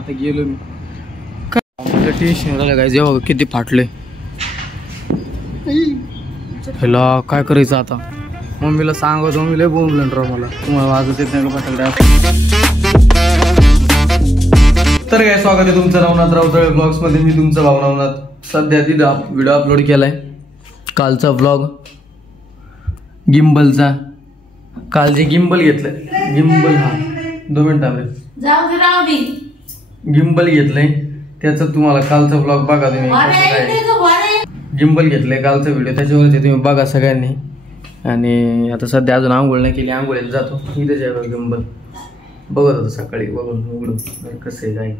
आता गेलो मी टेन्शन झालं काय जेव्हा किती फाटले ह्याला काय करायचं आता मम्मीला सांगत मम्मी लय बोंबलं राव मला तुम्हाला वाजत येत नाही का फटाकडे तर काय स्वागत आहे तुमचं नवनाथ राऊतळे ब्लॉग्स मध्ये मी तुमचा भाऊ नवनाथ सध्या तिथं व्हिडिओ अपलोड केलाय कालचा व्लॉग गिम्बलचा काल जे गिम्बल घेतलंय गिम्बल हा 2 मिनिट गिम्बल घेतलंय त्याचं तुम्हाला कालचा व्लॉग बघा तुम्ही गिम्बल घेतलंय कालचा व्हिडिओ त्याच्यावरती तुम्ही बघा सगळ्यांनी आणि आता सध्या अजून आंघोळ नाही केली आंघोळीला जातो इथेच आहे गिम्बल बघत होतं सकाळी बघून उघडून कसं आहे काय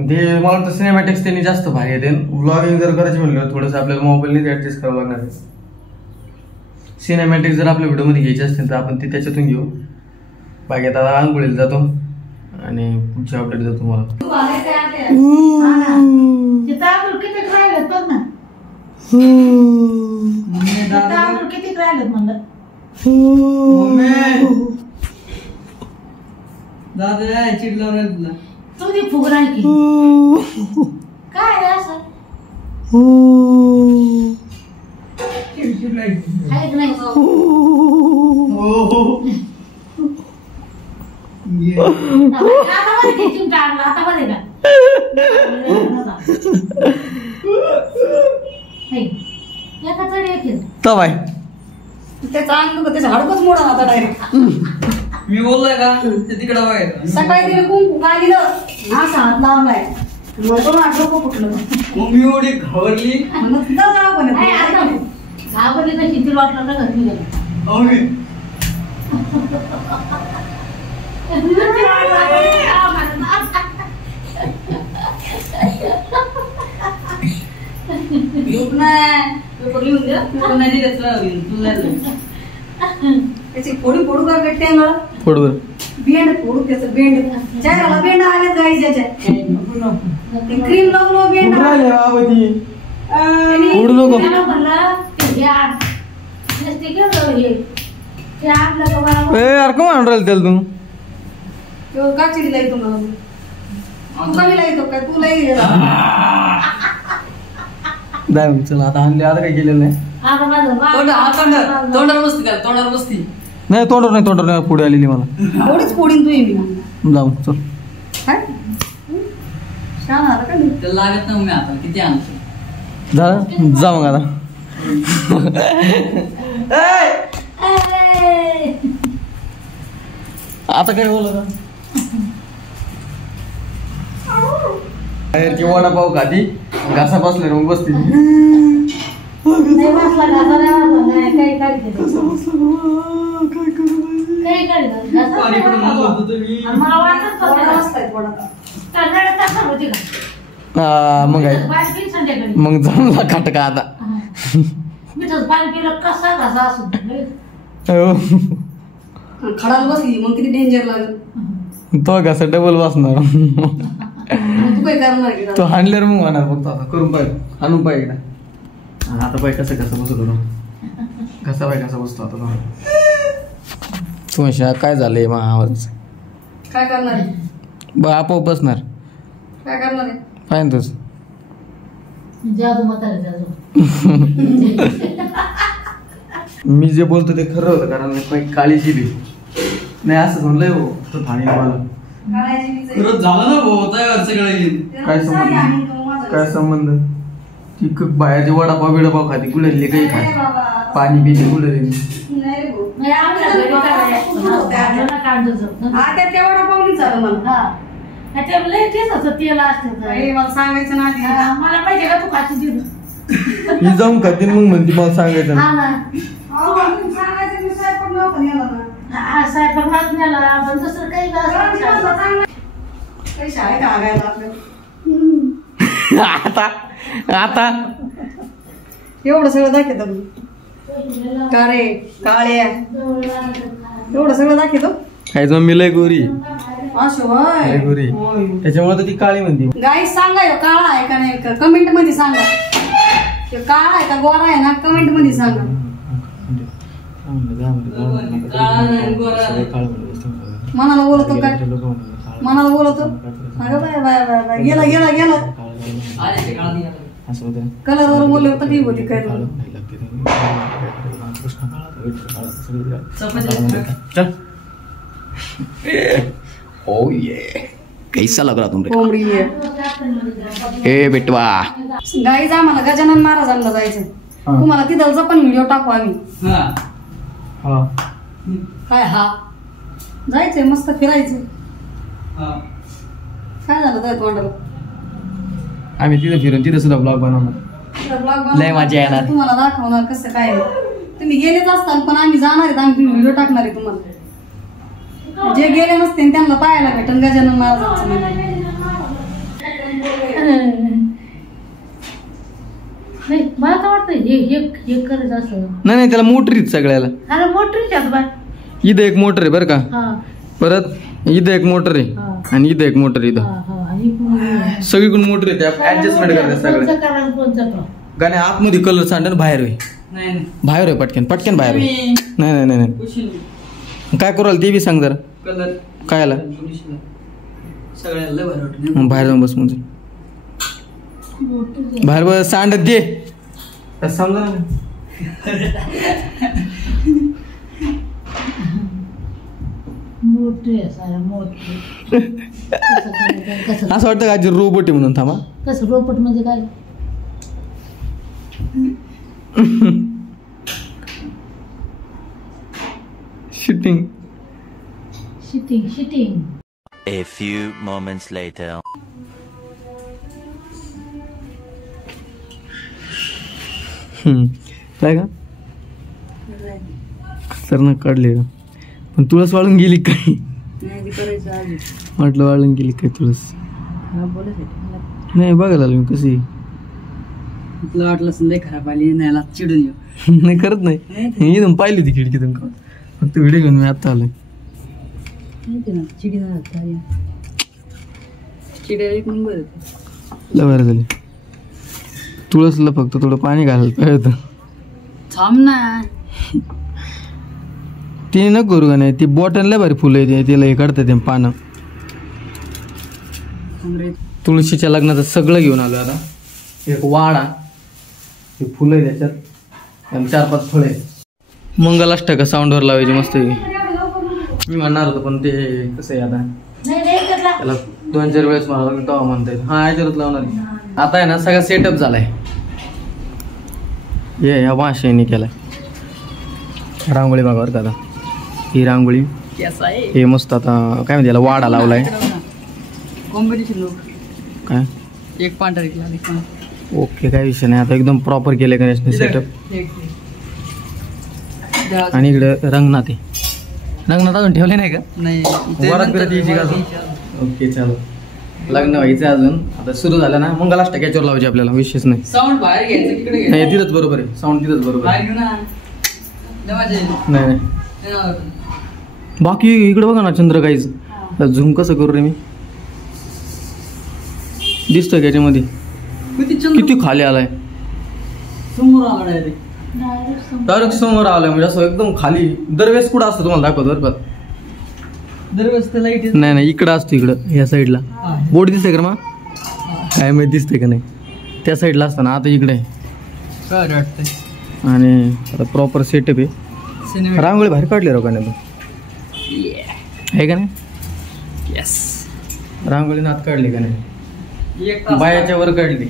ते मला वाटतं सिनेमॅटिक्स त्यांनी जास्त भारी येते व्लॉगिंग जर करायची म्हणलं थोडंसं आपल्याला मोबाईलने ऍडजस्ट करावं लागणार आहे सिनेमॅटिक्स जर आपल्या व्हिडिओमध्ये घ्यायचे असतील तर आपण ते त्याच्यातून घेऊ बाकी आता आंघोळीला जातो आणि पुढचे अपडेट देतो तुम्हाला बाय त्याचा अंग त्याचं हाडकच मोडा आता डायरेक्ट मी बोललोय का ते तिकडे बघायचं सकाळी तिने कुंकू काय दिलं असा हात लावलाय मग डोकं फुटलं मग मी एवढी घाबरली घाबरली तर किती वाटलं ना घरी गेलं त्याची फोडी फोडू का भेटते फोडू बेंड फोडू त्याचं बेंड चेहऱ्याला बेंड आले जायचे क्रीम लावून बेंड यार का म्हणून राहिल त्याला तू का चिडीला येतो तू कमीला येतो काय तुला चला आता आणले आता काय केलेलं नाही तोंडावर बसती का तोंडावर बसती नाही तोंडावर नाही पुढे आलेली मला थोडीच फोडीन तू जाऊ चल छान आला का लागत नाही मी आता किती आणतो जा मग आता आता काय बोल बाहेरची वडापाव खाती घासा बसले मग बसते मग मग जमला काटका आता खडाला बसली मग किती डेंजर लागेल तो घासा डबल बसणार तू काय करणार तो हाणल्यावर मग होणार फक्त आता करून पाहिजे आणून पाहिजे एकदा आता पाय कसं बसतो तो कसा पाय कसा बसतो आता तुमच्या काय झालंय मग आवाज काय करणार आहे आपोआप बसणार काय करणार आहे पाहिजे तुझ मी जे बोलतो ते खरं होतं कारण काळीची बी नाही असं म्हणलंय हो तो ठाणे मला खरंच झालं ना भाऊ तयार सगळे काय संबंध ती बाहेरचे वडापाव बिडापाव खाते कुठे काही खाते पाणी पिते कुठे सांगायचं ना मला पाहिजे का तू खाती मी जाऊन खाते मग म्हणते मला सांगायचं आता आता एवढं सगळं दाखवतो का रे काळ्या एवढं सगळं दाखवतो खायचं मी लय गोरी असं होय. लय गोरी होय. त्याच्यामुळे तर ती काळी म्हणते. गाईस सांगा ह्यो काळा आहे का नाही कमेंट मध्ये सांगा. ह्यो काळा आहे का गोरा आहे ना कमेंट मध्ये सांगा. मनाला बोलतो काय मनाला बोलतो. अगं बाय बाय बाय बाय गेला गेला गेला कलर वर बोलले होतं ठीक होती काय चल. ओ ये कैसा लग रहा तुमरे कोंबडी ए बेटवा. गाईज आम्हाला गजानन महाराजांना जायचं. तुम्हाला तिथं पण व्हिडिओ टाकू आम्ही. काय हा जायचंय मस्त फिरायचं. काय झालं तर तोंडाला. आम्ही तिथे फिरून तिथे सुद्धा ब्लॉग बनवणार. लय मजा येणार. तुम्हाला दाखवणार कसं काय. तुम्ही गेलेच असताल पण आम्ही जाणार आहेत. आम्ही व्हिडिओ टाकणार आहे तुम्हाला. जे गेले नसते त्यांना पाहायला भेटन गजानन महाराजांचं नाही मला तर वाटतं हे करायचं असं. नाही त्याला मोटरीत सगळ्याला. अरे मोटर इथं एक मोटर आहे बरं का. परत इथं एक मोटर आहे आणि इथं एक मोटर इथं सगळीकडून मोटर आहे. ऍडजस्टमेंट करतात सगळे. गाणे आतमध्ये कलर सांडून बाहेर होय. बाहेर आहे पटकन पटकन बाहेर होय. नाही नाही नाही काय करू ते बी सांग जरा. कलर काय आला बाहेर जाऊन बस म्हणजे बाहेर बस सांडत दे समजा ना. असं वाटतं का रोबोट आहे म्हणून. थांबा कसं रोबोट म्हणजे काय. Shooting shitting shitting. A few moments later. काय का खतरनाक काढले का. पण तुळस वाळून गेली काय. म्हटलं वाळून गेली काय तुळस. नाही बघायला आलो मी कशी. तुला वाटलं संध्या खराब आली नाही चिडून येऊ. नाही करत नाही. इथून पाहिली होती खिडकीतून फक्त व्हिडिओ घेऊन मी आता आलोय. बरं झाली. तुळसला फक्त थोडं पाणी घालायला पाहिजे होतं. थांब ना ते न करू का नाही. ती बॉटलला भारी फुलं येते तिला हे काढतात ते पानं. तुळशीच्या लग्नाचं सगळं घेऊन आलो आता. एक वाडा हे फुलं आहे त्याच्यात आणि 4-5 फळे. मंगलाष्टका साऊंडवर लावायची मस्त. मी म्हणणार होतो पण ते कसं आहे आता त्याला 2-4 वेळेस मला तेव्हा म्हणता येईल. हा याच्यावरच लावणार. आता आहे ना सगळा सेटअप झालाय. या भाषेने केलाय. रांगोळी बघावर का आता ही रांगोळी हे मस्त. आता काय म्हणते याला वाडा लावलाय. कॉम्पिटिशन काय एक पांढरा ओके काय विषय नाही. आता एकदम प्रॉपर केलंय गणेशने सेटअप. आणि इकडे रंगनाथ आहे. रंगनाथ अजून ठेवले नाही का. नाही वरात करत यायची का अजून. ओके चालू लग्न व्हायचं अजून. आता सुरू झालं ना मंगलाष्टक याच्यावर लावायची आपल्याला. विशेष नाही. साऊंड बाहेर घ्यायचं तिकडे नाही तिथंच बरोबर आहे. साऊंड तिथंच बरोबर आहे. नाही बाकी इकडे बघा ना चंद्र काहीच. झूम कसं करू रे मी. दिसतोय याच्यामध्ये किती खाली आलाय. समोर आलाय डायरेक्ट समोर आलाय म्हणजे असं एकदम खाली. दरवेळेस कुठं असतं तुम्हाला दाखवतो बरं का. दरवेळेस लाईट नाही इकडं असतो. इकडं या साईडला बोर्ड दिसतंय का मग काय माहिती दिसतंय का नाही. त्या साईडला असताना आता इकडे वाटतंय. आणि आता प्रॉपर सेटअप आहे. रांगोळी बाहेर काढली रोकाने तू आहे का नाही. यस रांगोळी नात काढली का नाही. बायाच्या वर काढली.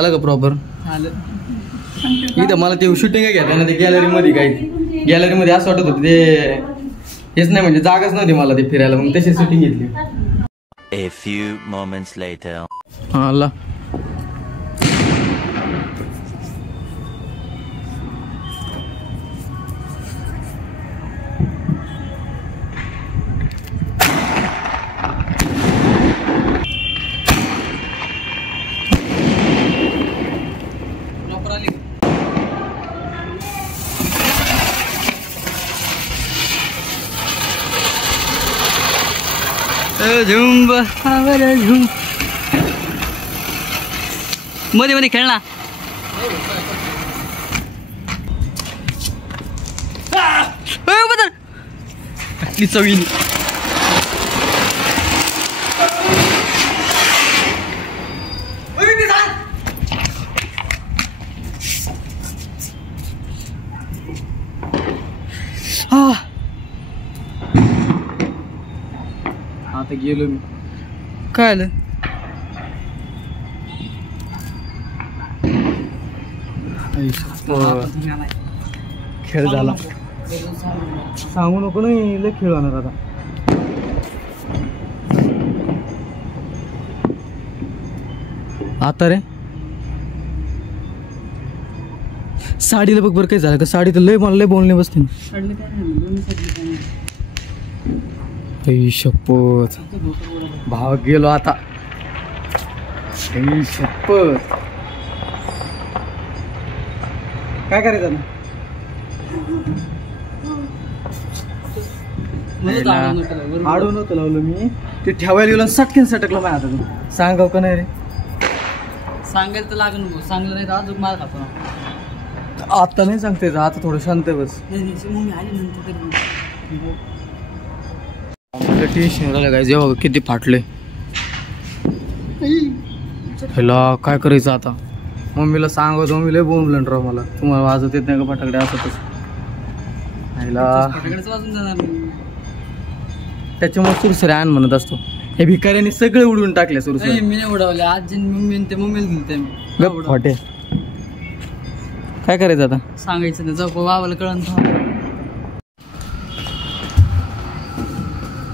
आलं का प्रॉपर? इथं मला ते शूटिंग घेतलं ना ते गॅलरीमध्ये, काही गॅलरीमध्ये असं वाटत होतं ते हेच नाही, म्हणजे जागाच नव्हती मला ते फिरायला, मग तशी शूटिंग घेतली. A few moments later. आला झुंब झुंब मध्ये मध्ये खेळना. चवीन आता गेलो मी. काय आलं? खेळ झाला. सांगू नको नाही, लय खेळ होणार आता. आता रे साडीला बघ बरं काय झालं का? साडी तर लय मला लय बोलणे बसते. शपथ भाव गेलो आता. शपथ काय करायचं ना? आडू नव्हतं लावलं मी, ते ठेवायला गेलो सटकेन सटकलं माझ्या हातात. सांगाव का नाही रे? सांगायला तर लागेल, सांगलं नाही तर अजून मार खातो. आता नाही सांगते, आता थोडं शांत बस. टेन्शन झालं काय जेव्हा किती फाटले. ह्याला काय करायचं आता? मम्मीला सांगतो, मम्मी लय बोंबलं राव मला, तुम्हाला वाजत येत नाही का फटाकडे असं तसं. वाजून जाणार त्याच्यामुळे सुरसरे आण म्हणत असतो. हे भिकाऱ्यांनी सगळे उडवून टाकले सुरसरे. मी नाही उडवले, आजी मम्मी ते मम्मीला दिलते मी. खोटे काय करायचं आता? सांगायचं ना, जाऊ बाबाला कळण.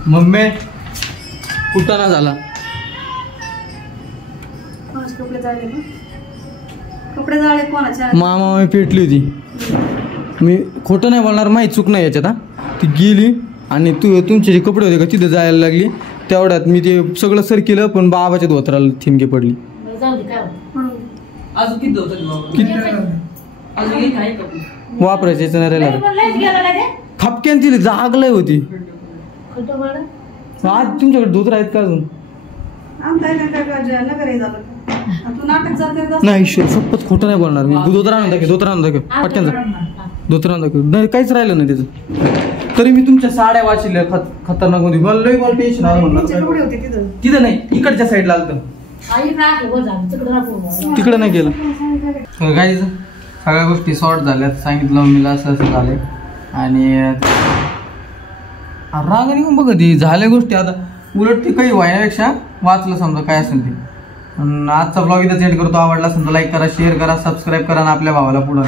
मम्मी कुठं ना झाला? कपडे जाळले का? कपडे जाळले कोणाच्या? मामा पेटली होती. मी खोटं नाही बोलणार, माहीत चूक नाही याच्यात. ती गेली आणि तुमचे जे कपडे होते का तिथं जायला लागली. तेवढ्यात मी ते सगळं सर केलं, पण बाबाच्या धोत्राला थिमके पडली. अजून किती होतं वापरायचे नाही राहिला. खपक्यान तिला जागलंय होती. आज तुमच्याकडे धोतर आहेत का अजून? नाही ईश्वर शपथ खोटं नाही बोलणार मी. धोतर आणून दाखव, धोतर आणून दाखव पटकन जा. धोतर आणून दाखव. नाही काहीच राहिलं नाही त्याचं. तरी मी तुमच्या साड्या वाचल्या खतरनाक मध्ये. मला लय मला टेन्शन आलं. तिथं नाही, इकडच्या साईडला आलं. तिकडं नाही गेलं. काही सगळ्या गोष्टी सॉर्ट झाल्यात. सांगितलं मम्मीला असं असं झालंय आणि राग निघून बघ ती झाल्या गोष्टी. आता उलट ती काही व्हायपेक्षा वाचलं समजा काय असेल ते. आजचा ब्लॉग इथं सेंड करतो. आवडला असेल तर लाईक करा, शेअर करा, सबस्क्राईब करा आणि आपल्या भावाला पुढं